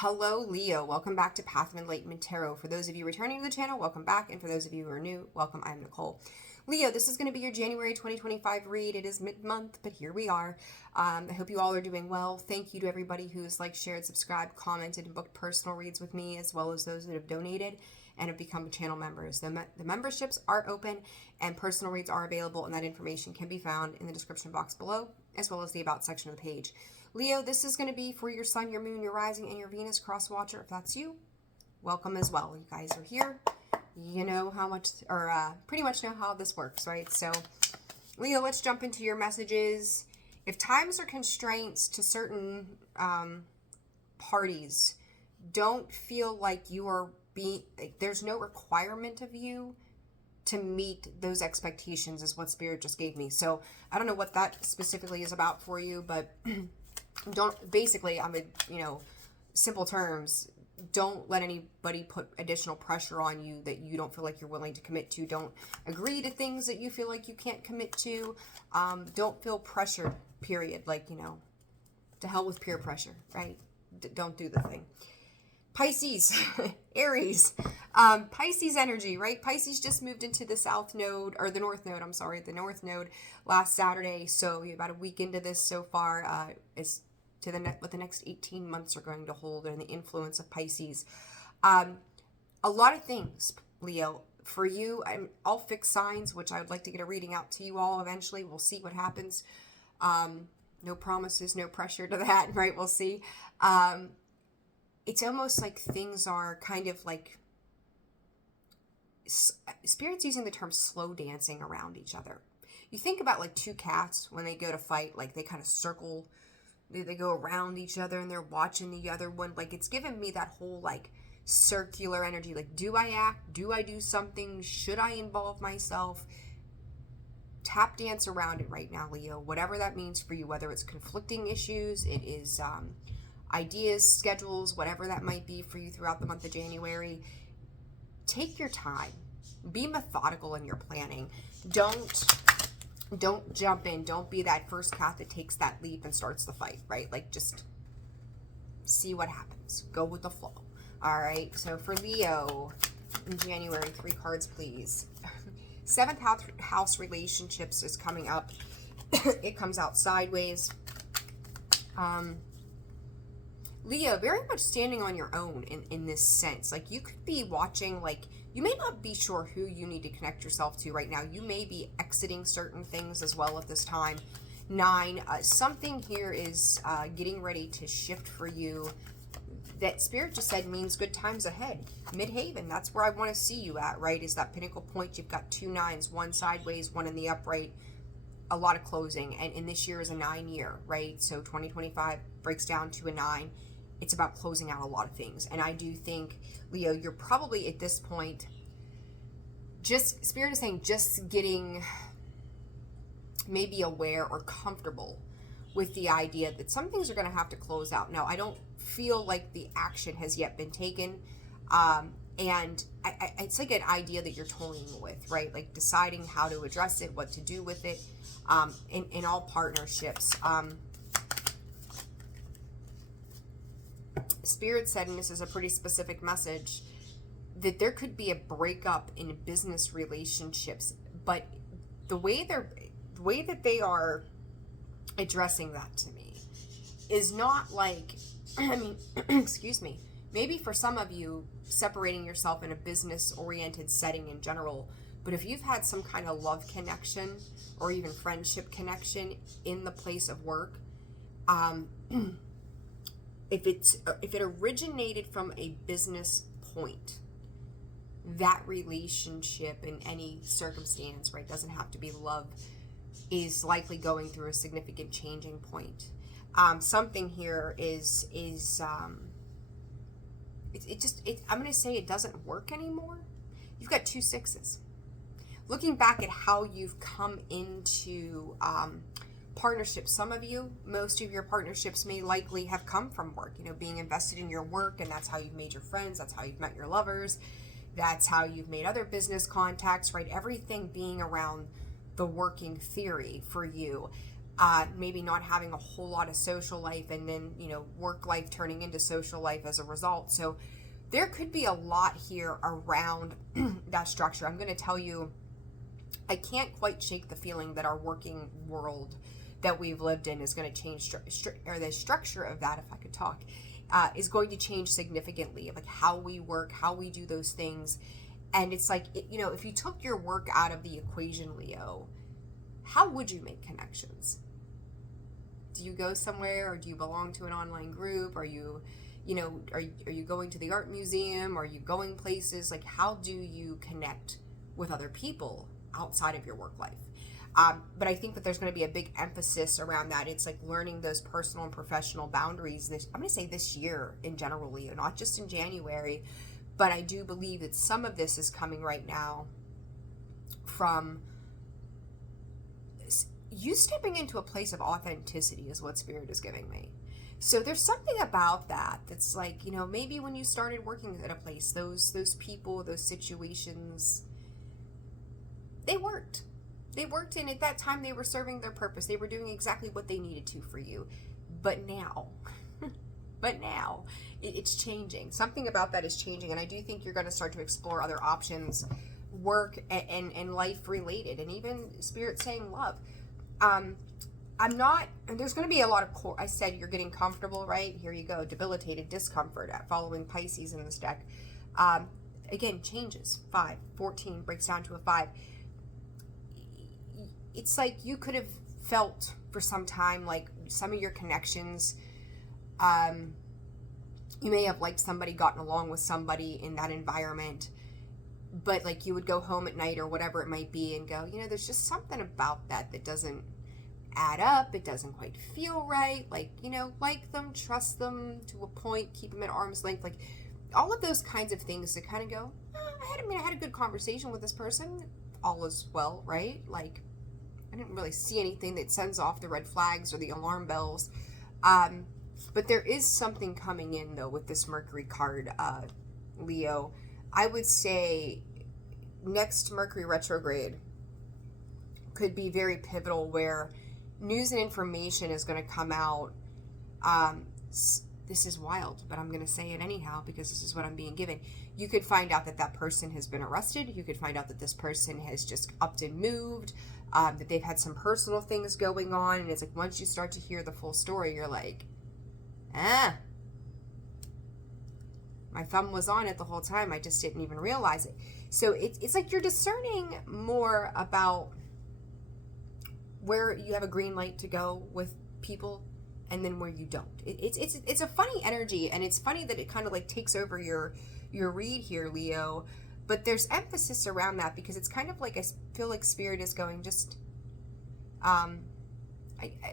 Hello, Leo. Welcome back to Path of Enlightenment Tarot. For those of you returning to the channel, welcome back. And for those of you who are new, welcome. I'm Nicole. Leo, this is going to be your January 2025 read. It is mid-month, but here we are. I hope you all are doing well. Thank you to everybody who's shared, subscribed, commented, and booked personal reads with me, as well as those that have donated and have become channel members. The memberships are open and personal reads are available, and that information can be found in the description box below, as well as the About section of the page. Leo, this is going to be for your Sun, your Moon, your Rising, and your Venus cross watcher. If that's you, welcome as well. You guys are here. You know how much, or pretty much know how this works, right? So, Leo, let's jump into your messages. If times are constraints to certain parties, don't feel like you are there's no requirement of you to meet those expectations, is what Spirit just gave me. So, I don't know what that specifically is about for you, but basically, simple terms, don't let anybody put additional pressure on you that you don't feel like you're willing to commit to. Don't agree to things that you feel like you can't commit to. Don't feel pressured, period. To hell with peer pressure, right? Don't do the thing. Pisces, Aries, Pisces energy, right? Pisces just moved into the North Node last Saturday. So you're about a week into this so far. It's to what the next 18 months are going to hold and the influence of Pisces. A lot of things, Leo, for you, all fixed signs, which I would like to get a reading out to you all eventually. We'll see what happens. No promises, no pressure to that, right? We'll see. It's almost like things are kind of Spirit's using the term slow dancing around each other. You think about two cats when they go to fight, they kind of circle, they go around each other and they're watching the other one. It's given me that whole circular energy. Do I act? Do I do something? Should I involve myself? Tap dance around it right now, Leo. Whatever that means for you, whether it's conflicting issues, it is ideas, schedules, whatever that might be for you throughout the month of January. Take your time. Be methodical in your planning. Don't jump in. Don't be that first cat that takes that leap and starts the fight, right? Just see what happens. Go with the flow. All right. So for Leo in January, 3 cards, please. 7th house relationships is coming up. It comes out sideways. Leo, very much standing on your own in this sense. You could be watching, you may not be sure who you need to connect yourself to right now. You may be exiting certain things as well at this time. 9, something here is getting ready to shift for you. That Spirit just said means good times ahead. Midhaven, that's where I want to see you at, right? Is that pinnacle point. You've got 2 9s, 1 sideways, 1 in the upright. A lot of closing. And this year is a 9 year, right? So 2025 breaks down to a 9. It's about closing out a lot of things. And I do think, Leo, you're probably at this point, Spirit is saying, just getting maybe aware or comfortable with the idea that some things are going to have to close out. Now, I don't feel like the action has yet been taken. And it's an idea that you're toying with, right? Deciding how to address it, what to do with it, in all partnerships. Spirit said, and this is a pretty specific message, that there could be a breakup in business relationships, but the way that they are addressing that to me is not excuse me, maybe for some of you separating yourself in a business oriented setting in general, but if you've had some kind of love connection or even friendship connection in the place of work, if it originated from a business point, that relationship in any circumstance, right, doesn't have to be love, is likely going through a significant changing point. Something here is I'm going to say it doesn't work anymore. You've got 2 6s. Looking back at how you've come into partnerships, some of you, most of your partnerships may likely have come from work, being invested in your work, and that's how you've made your friends, that's how you've met your lovers, that's how you've made other business contacts, right? Everything being around the working theory for you. maybe not having a whole lot of social life, and then, work life turning into social life as a result. So there could be a lot here around that structure. I'm going to tell you, I can't quite shake the feeling that our working world that we've lived in is going to change, or the structure of that, if I could talk, is going to change significantly, like how we work, how we do those things. And it's like, if you took your work out of the equation, Leo, how would you make connections? Do you go somewhere, or do you belong to an online group? Are you, are you going to the art museum? Are you going places? Like, how do you connect with other people outside of your work life? But I think that there's going to be a big emphasis around that. It's like learning those personal and professional boundaries. I'm going to say this year in general, Leo, not just in January, but I do believe that some of this is coming right now from you stepping into a place of authenticity is what Spirit is giving me. So there's something about that that's like, maybe when you started working at a place, those people, those situations, they worked. They worked, and at that time they were serving their purpose. They were doing exactly what they needed to for you. But now, it's changing. Something about that is changing, and I do think you're going to start to explore other options, work and life related, and even Spirit saying love. There's going to be a lot of I said you're getting comfortable, right? Here you go. Debilitated, discomfort at following Pisces in this deck. Again, changes. 5, 14 breaks down to a 5. It's like you could have felt for some time like some of your connections, you may have liked somebody, gotten along with somebody in that environment, but like you would go home at night or whatever it might be and go, there's just something about that doesn't add up. It doesn't quite feel right. Like, like them, trust them to a point, keep them at arm's length. Like all of those kinds of things to kind of go, I had a good conversation with this person. All is well, right? Like, I didn't really see anything that sends off the red flags or the alarm bells. But there is something coming in, though, with this Mercury card, Leo. I would say next Mercury retrograde could be very pivotal, where news and information is going to come out. This is wild, but I'm going to say it anyhow because this is what I'm being given. You could find out that person has been arrested. You could find out that this person has just upped and moved, that they've had some personal things going on. And it's like, once you start to hear the full story, you're like, my thumb was on it the whole time. I just didn't even realize it. So it's like you're discerning more about where you have a green light to go with people and then where you don't. It's a funny energy, and it's funny that it kind of like takes over your read here, Leo. But there's emphasis around that because it's kind of like I feel like Spirit is going, just I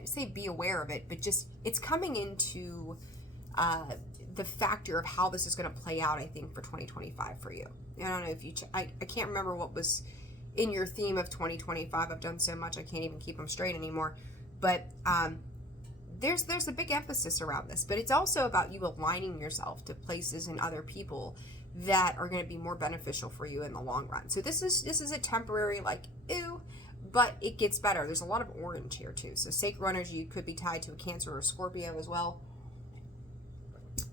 say be aware of it, but just it's coming into the factor of how this is going to play out, I think, for 2025 for you. I don't know if you I can't remember what was in your theme of 2025. I've done so much I can't even keep them straight anymore. But there's a big emphasis around this, but it's also about you aligning yourself to places and other people that are going to be more beneficial for you in the long run. So this is a temporary, like, ew, but it gets better. There's a lot of orange here too. So sacral energy could be tied to a Cancer or a Scorpio as well.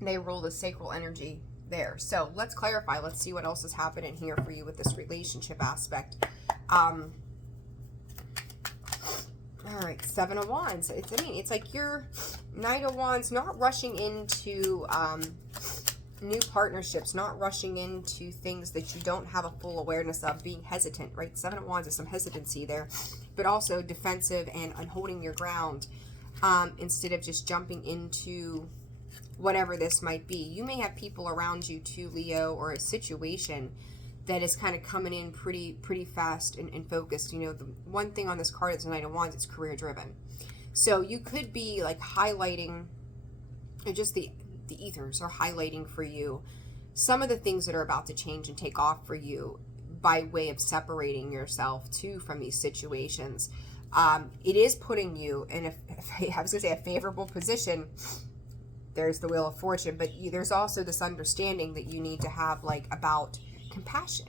They rule the sacral energy there. So let's clarify. Let's see what else is happening here for you with this relationship aspect. All right, 7 of Wands. It's like your Knight of Wands, not rushing into new partnerships, not rushing into things that you don't have a full awareness of, being hesitant, right? 7 of Wands is some hesitancy there, but also defensive and holding your ground instead of just jumping into whatever this might be. You may have people around you too, Leo, or a situation that is kind of coming in pretty fast and focused. You know, the one thing on this card that's a Knight of Wands, it's career driven. So you could be like highlighting, or just the ethers are highlighting for you some of the things that are about to change and take off for you by way of separating yourself too from these situations. It is putting you in I was gonna say a favorable position. There's the Wheel of Fortune, but there's also this understanding that you need to have, like, about compassion.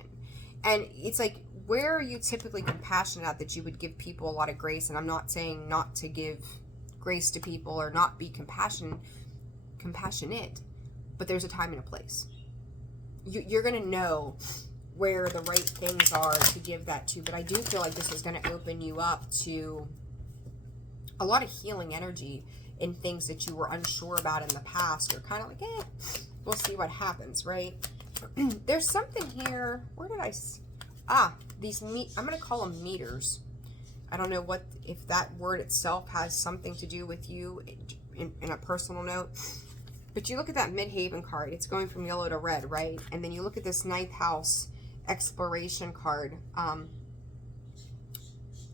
And it's like where are you typically compassionate at, that you would give people a lot of grace? And I'm not saying not to give grace to people or not be compassionate, but there's a time and a place. You're going to know where the right things are to give that to. But I do feel like this is going to open you up to a lot of healing energy in things that you were unsure about in the past. You're kind of like, we'll see what happens, right? There's something here. Where did these I'm going to call them meters. I don't know if that word itself has something to do with you in a personal note. But you look at that Midhaven card. It's going from yellow to red, right? And then you look at this ninth house exploration card.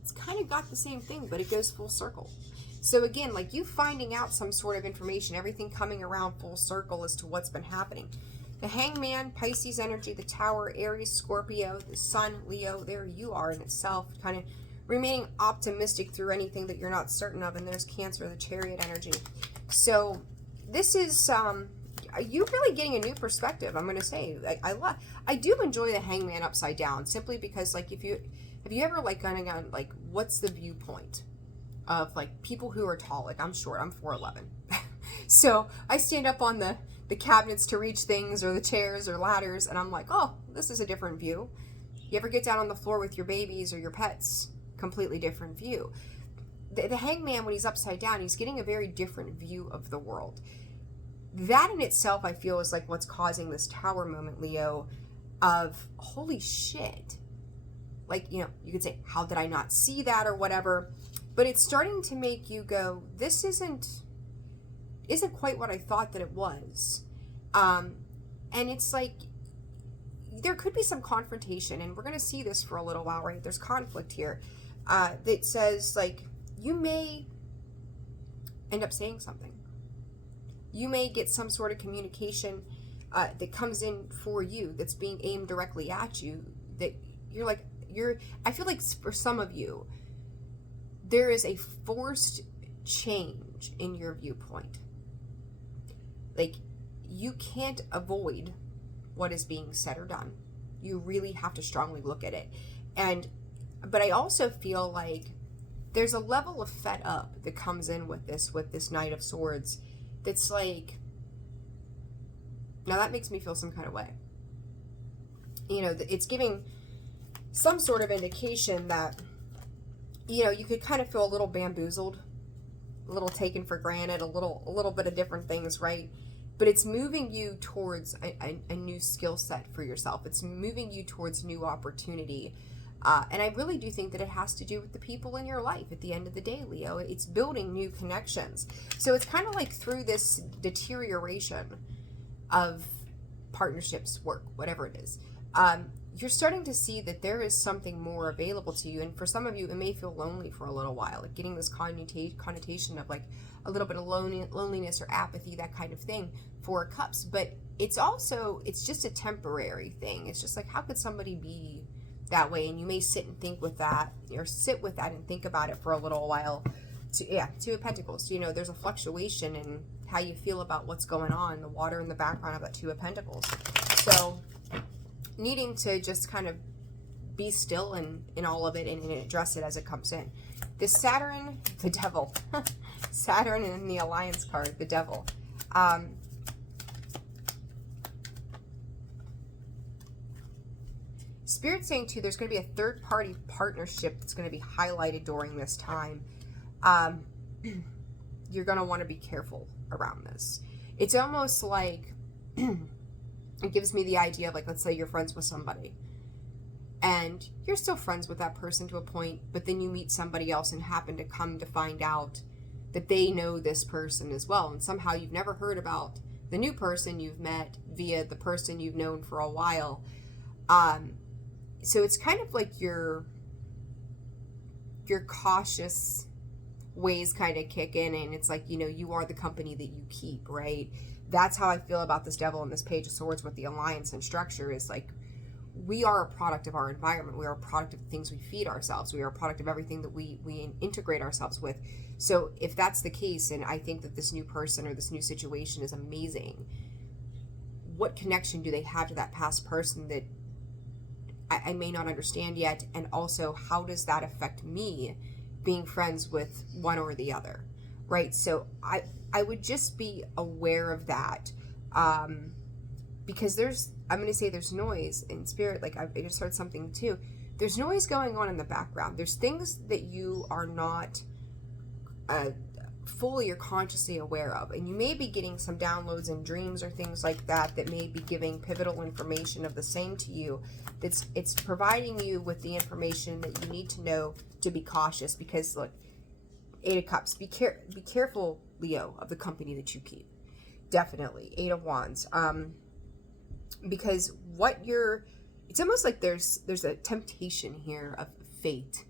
It's kind of got the same thing, but it goes full circle. So again, like you finding out some sort of information, everything coming around full circle as to what's been happening. The Hangman, Pisces energy, the Tower, Aries, Scorpio, the Sun, Leo, there you are in itself, kind of remaining optimistic through anything that you're not certain of. And there's Cancer, the Chariot energy. So this is you really getting a new perspective. I'm going to say, I do enjoy the Hangman upside down, simply because, like, have you ever like kind of like, what's the viewpoint of like people who are tall? Like, I'm short, I'm 4'11", so I stand up on the cabinets to reach things, or the chairs or ladders, and I'm like, oh, this is a different view. You ever get down on the floor with your babies or your pets? Completely different view. The Hangman, when he's upside down, he's getting a very different view of the world. That in itself, I feel, is like what's causing this Tower moment, Leo, of holy shit. Like, you know, you could say, how did I not see that or whatever, but it's starting to make you go, this isn't quite what I thought that it was. And it's like, there could be some confrontation, and we're going to see this for a little while, right? There's conflict here that says, like, you may end up saying something. You may get some sort of communication that comes in for you, that's being aimed directly at you, that I feel like for some of you, there is a forced change in your viewpoint. Like, you can't avoid what is being said or done. You really have to strongly look at it. But I also feel like there's a level of fed up that comes in with this Knight of Swords that's like, now that makes me feel some kind of way. You know, it's giving some sort of indication that, you know, you could kind of feel a little bamboozled, a little taken for granted, a little bit of different things, right? But it's moving you towards a new skill set for yourself. It's moving you towards new opportunity. And I really do think that it has to do with the people in your life at the end of the day, Leo. It's building new connections. So it's kind of like through this deterioration of partnerships, work, whatever it is, you're starting to see that there is something more available to you. And for some of you, it may feel lonely for a little while, like getting this connotation of like a little bit of loneliness or apathy, that kind of thing, for Cups. But it's just a temporary thing. It's just like, how could somebody be that way? And you may sit and think with that, or sit with that and think about it for a little while. Two of Pentacles. You know, there's a fluctuation in how you feel about what's going on, the water in the background of that Two of Pentacles. So needing to just kind of be still in all of it and address it as it comes in. This Saturn, the Devil. Saturn in the Alliance card, the Devil. Spirit's saying too, there's going to be a third-party partnership that's going to be highlighted during this time. You're going to want to be careful around this. It's almost like it gives me the idea of, like, let's say you're friends with somebody and you're still friends with that person to a point, but then you meet somebody else and happen to come to find out that they know this person as well, and somehow you've never heard about the new person you've met via the person you've known for a while. So it's kind of like your cautious ways kind of kick in, and it's like, you know, you are the company that you keep, right? That's how I feel about this Devil and this Page of Swords with the alliance and structure. Is like, we are a product of our environment. We are a product of the things we feed ourselves. We are a product of everything that we integrate ourselves with. So if that's the case, and I think that this new person or this new situation is amazing, what connection do they have to that past person that I may not understand yet, and also how does that affect me being friends with one or the other, right? So I would just be aware of that, because I'm going to say there's noise in spirit. Like I just heard something too. There's noise going on in the background. There's things that you are not fully or consciously aware of, and you may be getting some downloads in dreams or things like that that may be giving pivotal information of the same to you. It's providing you with the information that you need to know to be cautious, because look, Eight of Cups, be careful, Leo, of the company that you keep. Definitely. Eight of Wands, because it's almost like there's a temptation here of fate.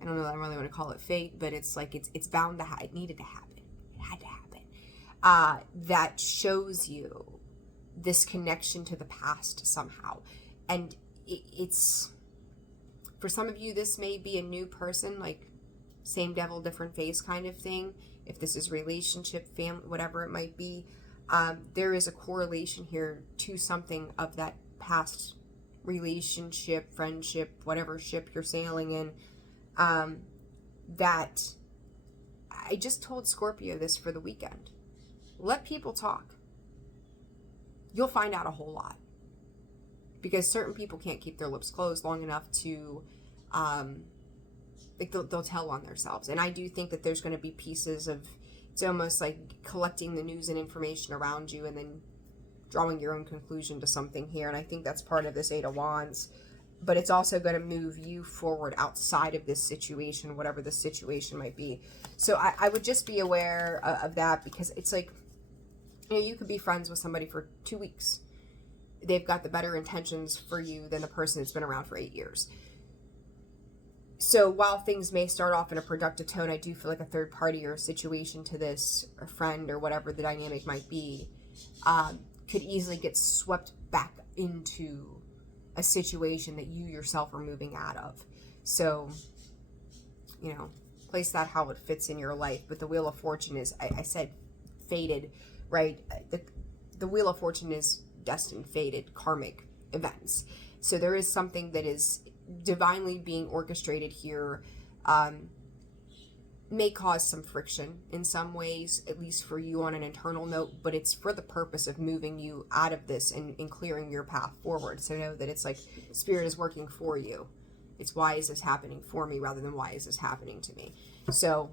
I don't know that I really want to call it fate, but it's like it's bound to it needed to happen. It had to happen. That shows you this connection to the past somehow. And it's, for some of you, this may be a new person, like same devil, different face kind of thing. If this is relationship, family, whatever it might be, there is a correlation here to something of that past relationship, friendship, whatever ship you're sailing in. That I just told Scorpio this for the weekend. Let people talk. You'll find out a whole lot, because certain people can't keep their lips closed long enough to, like they'll tell on themselves. And I do think that there's going to be pieces of, it's almost like collecting the news and information around you and then drawing your own conclusion to something here. And I think that's part of this Eight of Wands. But it's also going to move you forward outside of this situation, whatever the situation might be. So I would just be aware of that, because it's like, you could be friends with somebody for 2 weeks. They've got the better intentions for you than the person that's been around for 8 years. So while things may start off in a productive tone, I do feel like a third party or a situation to this, a friend or whatever the dynamic might be, could easily get swept back into a situation that you yourself are moving out of. So, place that how it fits in your life. But the Wheel of Fortune is, I said fated, right? The Wheel of Fortune is destined, fated, karmic events. So there is something that is divinely being orchestrated here, may cause some friction in some ways, at least for you on an internal note, but it's for the purpose of moving you out of this and clearing your path forward. So know that it's like Spirit is working for you. It's why is this happening for me rather than why is this happening to me. So,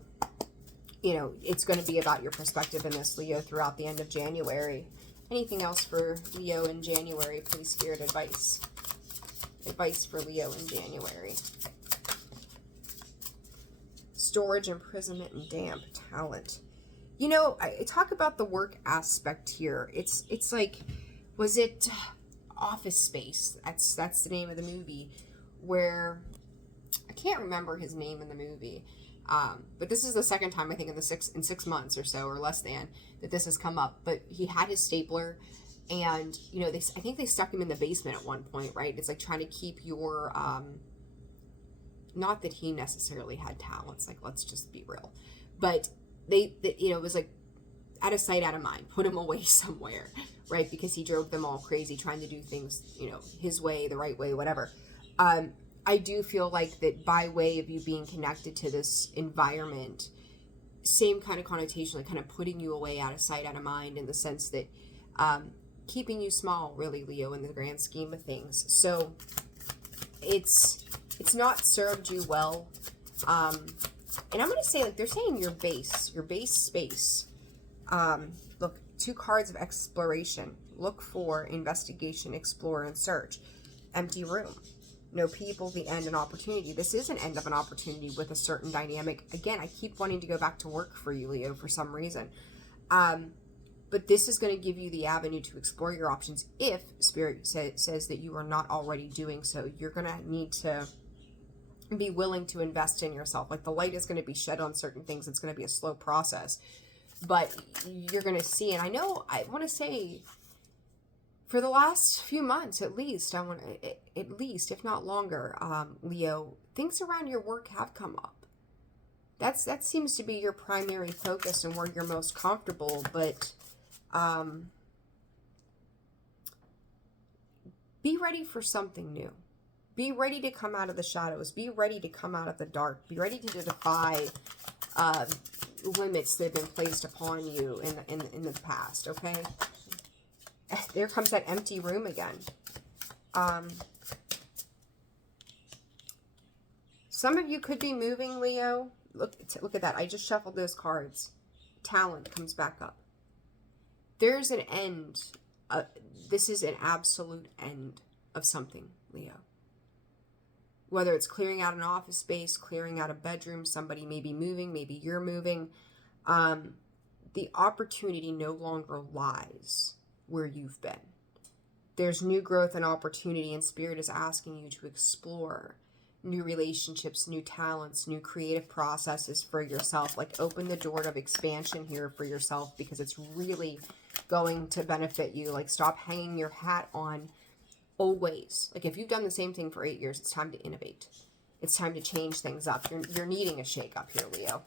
it's going to be about your perspective in this, Leo, throughout the end of January. Anything else for Leo in January, please, Spirit, advice. Advice for Leo in January. Storage, imprisonment, and damp talent. I talk about the work aspect here. It's like, was it Office Space? That's the name of the movie, where I can't remember his name in the movie. But this is the second time, I think, in 6 months or so, or less than, that this has come up. But he had his stapler, and I think they stuck him in the basement at one point, right? It's like trying to keep your not that he necessarily had talents, like, let's just be real, but they it was like out of sight, out of mind, put him away somewhere, right? Because he drove them all crazy trying to do things, his way, the right way, whatever. I do feel like that by way of you being connected to this environment, same kind of connotation, like kind of putting you away, out of sight, out of mind, in the sense that keeping you small, really, Leo, in the grand scheme of things. So it's not served you well. And I'm going to say, like, they're saying your base space. Look, 2 cards of exploration. Look for investigation, explore, and search. Empty room. No people, the end, an opportunity. This is an end of an opportunity with a certain dynamic. Again, I keep wanting to go back to work for you, Leo, for some reason. But this is going to give you the avenue to explore your options if Spirit says that you are not already doing so. You're going to need to be willing to invest in yourself. Like, the light is going to be shed on certain things. It's going to be a slow process. But you're going to see, and I want to say, for the last few months, at least, if not longer, Leo, things around your work have come up. That seems to be your primary focus and where you're most comfortable, but be ready for something new. Be ready to come out of the shadows. Be ready to come out of the dark. Be ready to defy limits that have been placed upon you in the past, okay? There comes that empty room again. Some of you could be moving, Leo. Look at that. I just shuffled those cards. Talent comes back up. There's an end. This is an absolute end of something, Leo. Whether it's clearing out an office space, clearing out a bedroom, somebody may be moving, maybe you're moving. The opportunity no longer lies where you've been. There's new growth and opportunity, and Spirit is asking you to explore new relationships, new talents, new creative processes for yourself. Like, open the door of expansion here for yourself, because it's really going to benefit you. Like, stop hanging your hat on old ways. Like, if you've done the same thing for 8 years, it's time to innovate. It's time to change things up. You're needing a shake up here, Leo.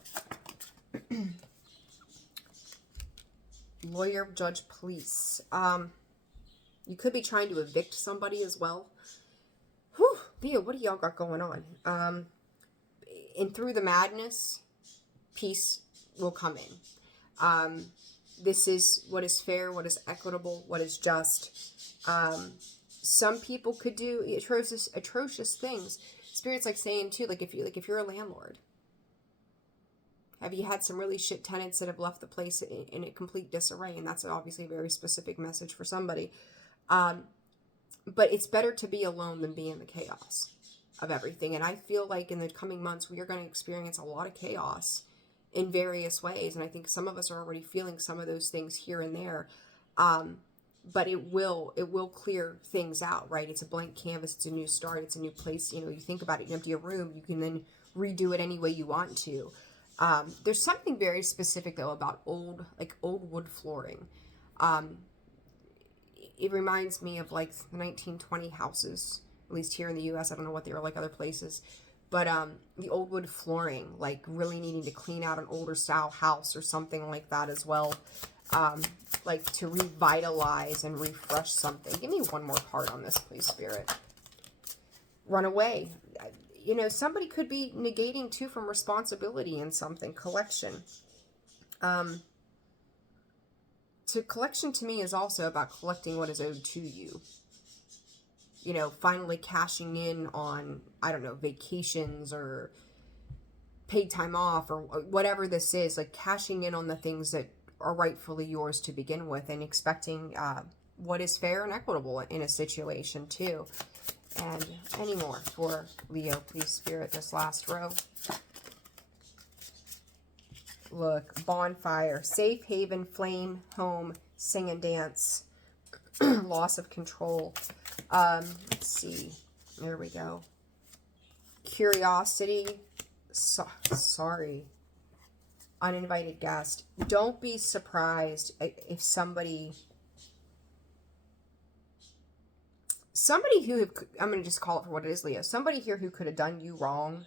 Lawyer, judge, police. You could be trying to evict somebody as well. Whew, Leo, what do y'all got going on? And through the madness, peace will come in. This is what is fair, what is equitable, what is just. Some people could do atrocious things. Spirit's like saying too, like if you're a landlord, have you had some really shit tenants that have left the place in a complete disarray? And that's obviously a very specific message for somebody. But it's better to be alone than be in the chaos of everything. And I feel like in the coming months, we are going to experience a lot of chaos in various ways. And I think some of us are already feeling some of those things here and there. But it will clear things out, right? It's a blank canvas. It's a new start. It's a new place. You know, you think about it, you empty a room, you can then redo it any way you want to. There's something very specific though about old wood flooring. It reminds me of like the 1920 houses, at least here in the U.S. I don't know what they were like other places, but the old wood flooring, like really needing to clean out an older style house or something like that as well. Like to revitalize and refresh something. Give me one more card on this, please, Spirit. Run away. You know, somebody could be negating too from responsibility in something. Collection. So collection to me is also about collecting what is owed to you. You know, finally cashing in on, I don't know, vacations or paid time off or whatever this is. Like cashing in on the things that are rightfully yours to begin with, and expecting what is fair and equitable in a situation too. And any more for Leo, please, Spirit, this last row. Look, bonfire, safe haven, flame, home, sing and dance, loss of control. Let's see. There we go. Curiosity. Sorry. Uninvited guest. Don't be surprised if somebody who, I'm going to just call it for what it is, Leo. Somebody here who could have done you wrong.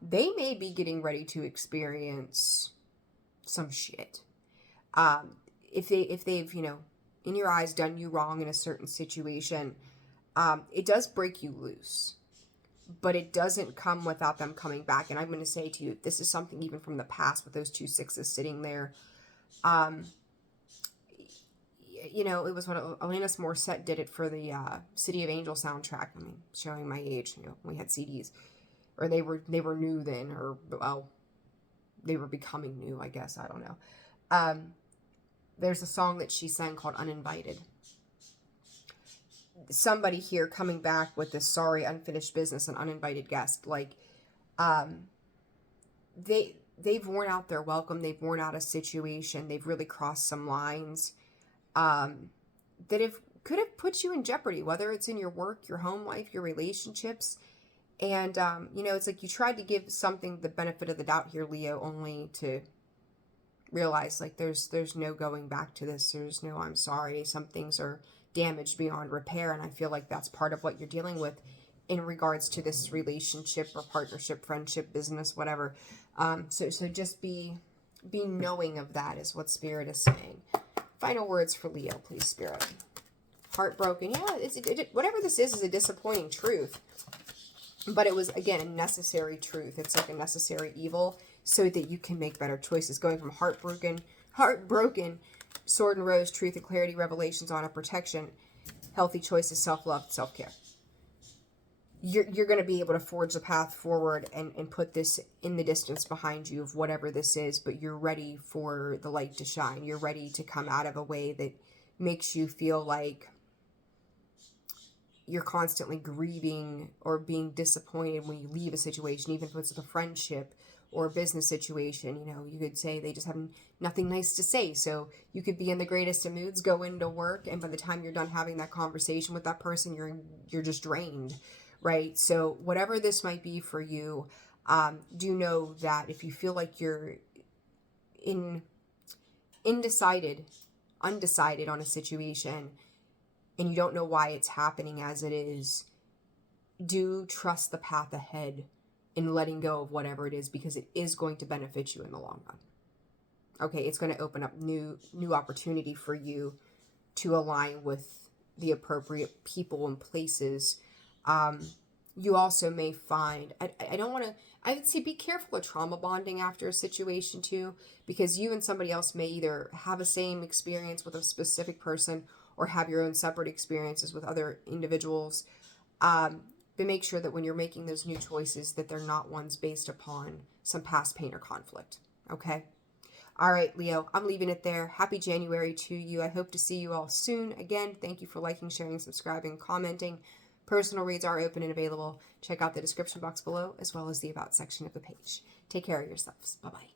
They may be getting ready to experience some shit. If they've, you know, in your eyes done you wrong in a certain situation, it does break you loose, but it doesn't come without them coming back. And I'm going to say to you, this is something even from the past with those 2 6s sitting there. You know, it was when Alanis Morissette did it for the City of Angel soundtrack. I mean, showing my age, you know, we had CDs. Or they were new then, or, well, they were becoming new, I guess. I don't know. There's a song that she sang called Uninvited. Somebody here coming back with this sorry, unfinished business, an uninvited guest. Like, they've worn out their welcome. They've worn out a situation. They've really crossed some lines that could have put you in jeopardy, whether it's in your work, your home life, your relationships. And, you know, it's like you tried to give something the benefit of the doubt here, Leo, only to realize, like, there's no going back to this. There's no, I'm sorry. Some things are damaged beyond repair. And I feel like that's part of what you're dealing with in regards to this relationship or partnership, friendship, business, whatever. So just be knowing of that is what Spirit is saying. Final words for Leo, please, Spirit. heartbroken. Yeah, whatever this is a disappointing truth. But it was, again, a necessary truth. It's like a necessary evil so that you can make better choices. Going from heartbroken, sword and rose, truth and clarity, revelations, honor, protection, healthy choices, self-love, self-care. You're going to be able to forge the path forward and put this in the distance behind you of whatever this is, but you're ready for the light to shine. You're ready to come out of a way that makes you feel like you're constantly grieving or being disappointed when you leave a situation, even if it's a friendship or a business situation. You know, you could say they just have nothing nice to say. So you could be in the greatest of moods, go into work, and by the time you're done having that conversation with that person, you're just drained, right? So whatever this might be for you, do know that if you feel like you're undecided on a situation, and you don't know why it's happening as it is, do trust the path ahead in letting go of whatever it is, because it is going to benefit you in the long run. Okay, it's going to open up new opportunity for you to align with the appropriate people and places. You also may find, I would say be careful of trauma bonding after a situation too, because you and somebody else may either have a same experience with a specific person or have your own separate experiences with other individuals. But make sure that when you're making those new choices that they're not ones based upon some past pain or conflict. Okay? All right, Leo, I'm leaving it there. Happy January to you. I hope to see you all soon. Again, thank you for liking, sharing, subscribing, commenting. Personal reads are open and available. Check out the description box below as well as the About section of the page. Take care of yourselves. Bye-bye.